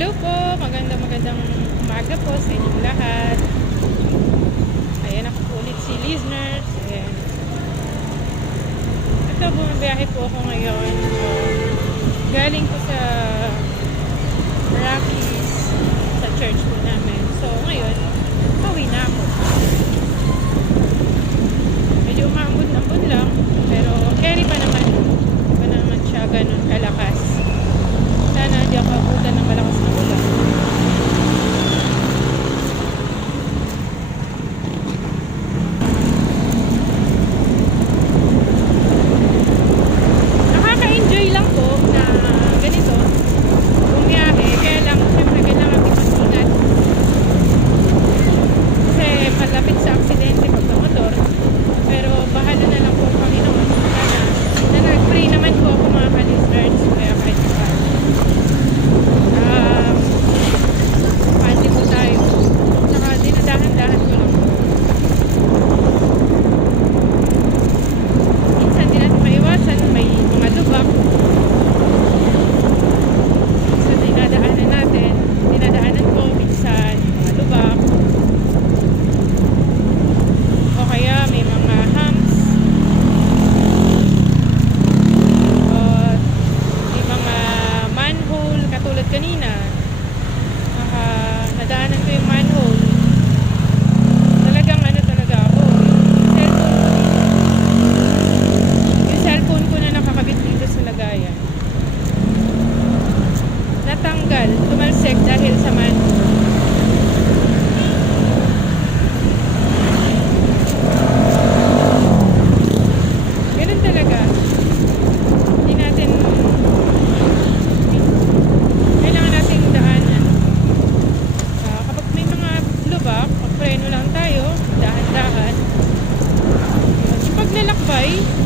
Hello po, maganda magandang umaga po sa inyong lahat. Ayan ako po ulit si listeners. Ayan. Ito, bumabiyahe po ako ngayon. So, galing po sa Rockies, sa church po namin. So, ngayon, pauwi na ako. Medyo umambot-ambot lang, pero carry pa naman kailangan abutan ng malakas na ulan. dadaanan ko yung day.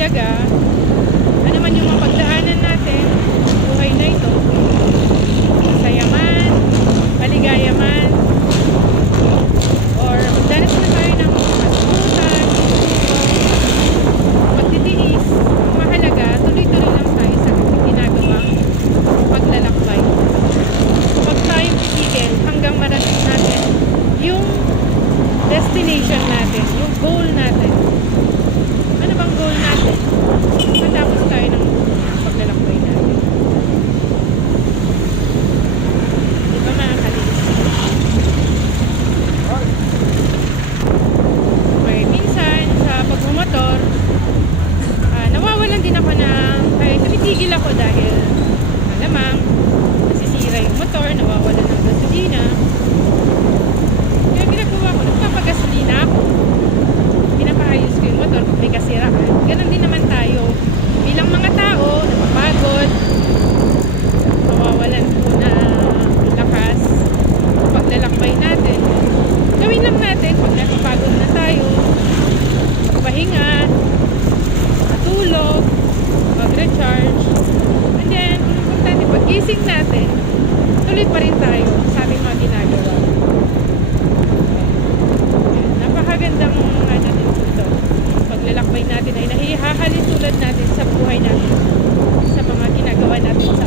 mahalaga, ano man yung mapagdaanan natin, buhay na ito. Masaya man, maligaya man, or magdanas na tayo ng matututan, magtitiis, mahalaga, tuloy-tuloy lang tayo sa ginagawang paglalakbay. Huwag tayong titigil hanggang marating natin yung destination natin, yung goal natin. charge. And then, importante pag gising natin, tuloy pa rin tayo sa ating mga ginagawa. And, napakaganda mong mga natin dito. Paglalakbay natin ay nahihahalin tulad natin sa buhay natin sa mga ginagawa natin